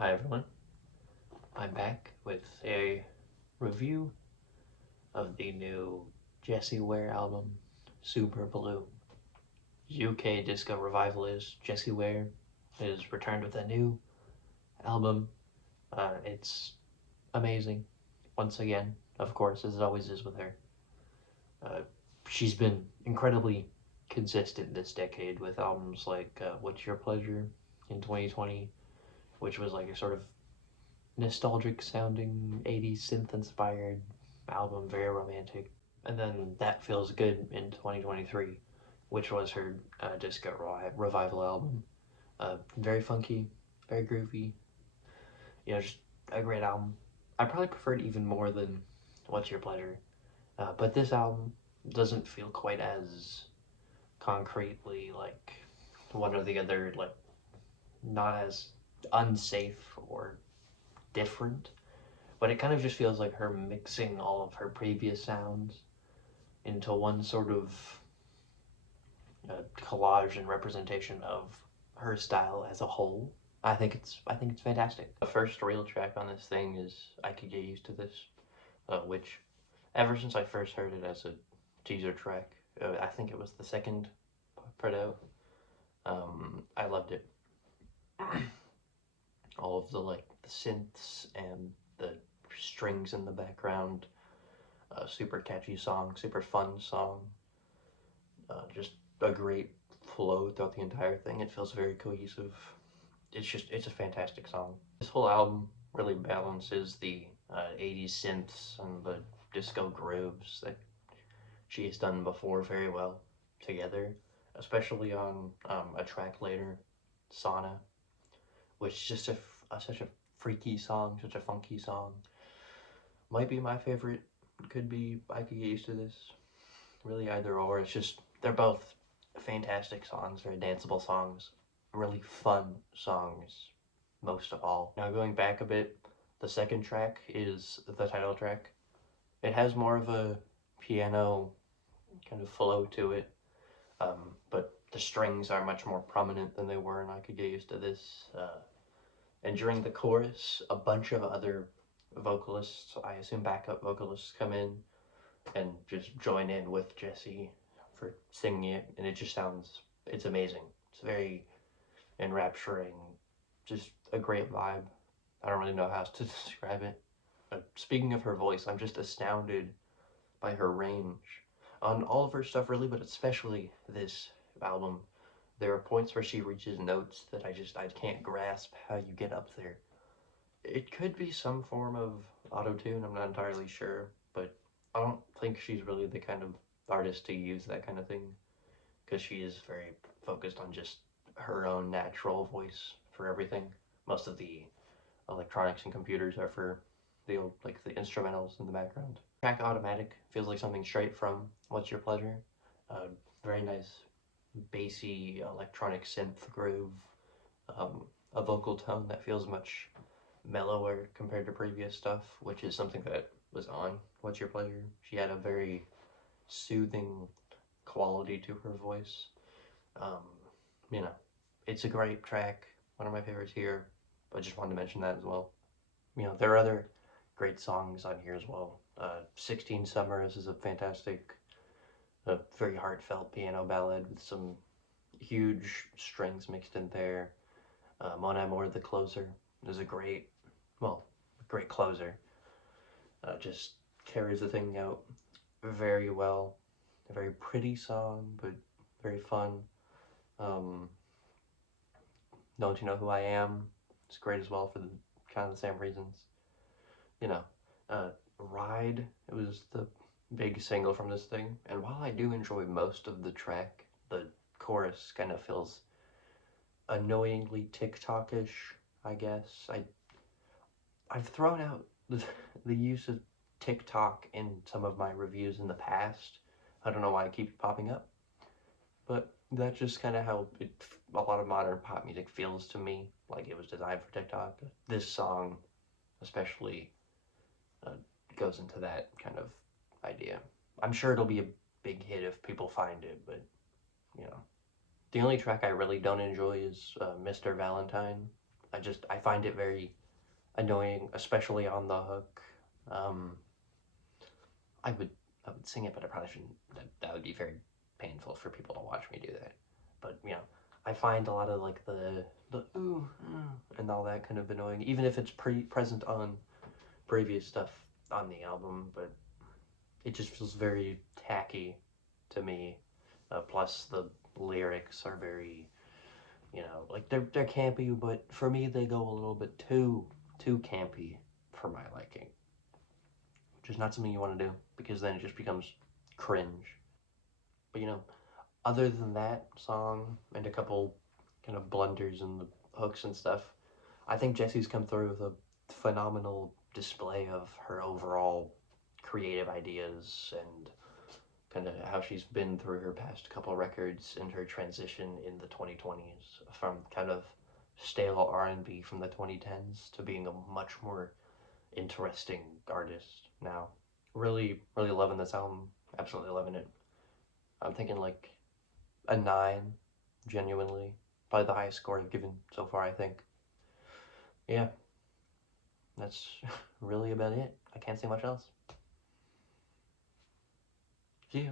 Hi everyone, I'm back with a review of the new Jessie Ware album, Superbloom. UK disco revivalist Jessie Ware is returned with a new album. It's amazing, once again, of course, as it always is with her. Uh, she's been incredibly consistent this decade with albums like What's Your Pleasure in 2020, which was like a sort of nostalgic sounding 80s synth inspired album, very romantic. And then That Feels Good in 2023, which was her disco revival album. Very funky, very groovy, just a great album. I probably preferred it even more than What's Your Pleasure, but this album doesn't feel quite as concretely like one or the other, like not as unsafe or different, but it kind of just feels like her mixing all of her previous sounds into one sort of collage and representation of her style as a whole. I think it's fantastic. The first real track on this thing is I Could Get Used to This, which ever since I first heard it as a teaser track, I think it was the second put out. I loved it. All of the the synths and the strings in the background. Super catchy song, super fun song. Just a great flow throughout the entire thing. It feels very cohesive. It's a fantastic song. This whole album really balances the 80s synths and the disco grooves that she has done before very well together, especially on a track later, Sauna, which is just such a freaky song, such a funky song. Might be my favorite. Could be I Could Get Used to This. Really either or. It's just they're both fantastic songs, very danceable songs, really fun songs most of all. Now going back a bit, the second track is the title track. It has more of a piano kind of flow to it, but the strings are much more prominent than they were, and I Could Get Used to This. And during the chorus, a bunch of other vocalists, I assume backup vocalists, come in and just join in with Jessie for singing it, and it just sounds, it's amazing. It's very enrapturing, just a great vibe. I don't really know how else to describe it. Speaking of her voice, I'm just astounded by her range on all of her stuff, really, but especially this album. There are points where she reaches notes that I can't grasp how you get up there. It could be some form of auto-tune, I'm not entirely sure, but I don't think she's really the kind of artist to use that kind of thing, because she is very focused on just her own natural voice for everything. Most of the electronics and computers are for the old, like the instrumentals in the background. Track Automatic feels like something straight from What's Your Pleasure. Very nice bassy electronic synth groove, um, a vocal tone that feels much mellower compared to previous stuff, which is something that was on What's Your Pleasure. She had a very soothing quality to her voice. Um, you know, it's a great track, one of my favorites here, but just wanted to mention that as well. There are other great songs on here as well. 16 Summers is a fantastic, very heartfelt piano ballad with some huge strings mixed in there. Mon Amour, the closer, is a great closer. Just carries the thing out very well. A very pretty song, but very fun. Um, Don't You Know Who I Am? It's great as well for the kind of the same reasons. You know, Ride, it was the big single from this thing, and while I do enjoy most of the track, the chorus kind of feels annoyingly TikTok-ish, I guess. I've thrown out the use of TikTok in some of my reviews in the past. I don't know why it keeps popping up, but that's just kind of how a lot of modern pop music feels to me, like it was designed for TikTok. This song especially uh, goes into that kind of idea. I'm sure it'll be a big hit if people find it, but you know. The only track I really don't enjoy is Mr. Valentine. I find it very annoying, especially on the hook. Um, I would I would sing it, but I probably shouldn't. That would be very painful for people to watch me do that. But I find a lot of like the ooh, and all that kind of annoying, even if it's present on previous stuff on the album. But it just feels very tacky to me. Plus the lyrics are very, like they're campy, but for me they go a little bit too campy for my liking, which is not something you want to do because then it just becomes cringe. But other than that song and a couple kind of blunders in the hooks and stuff, I think Jessie's come through with a phenomenal display of her overall creative ideas and kind of how she's been through her past couple records and her transition in the 2020s from kind of stale R&B from the 2010s to being a much more interesting artist now. Really, really loving this album. Absolutely loving it. I'm thinking like a 9, genuinely. Probably the highest score I've given so far, I think. Yeah, that's really about it. I can't say much else. See ya.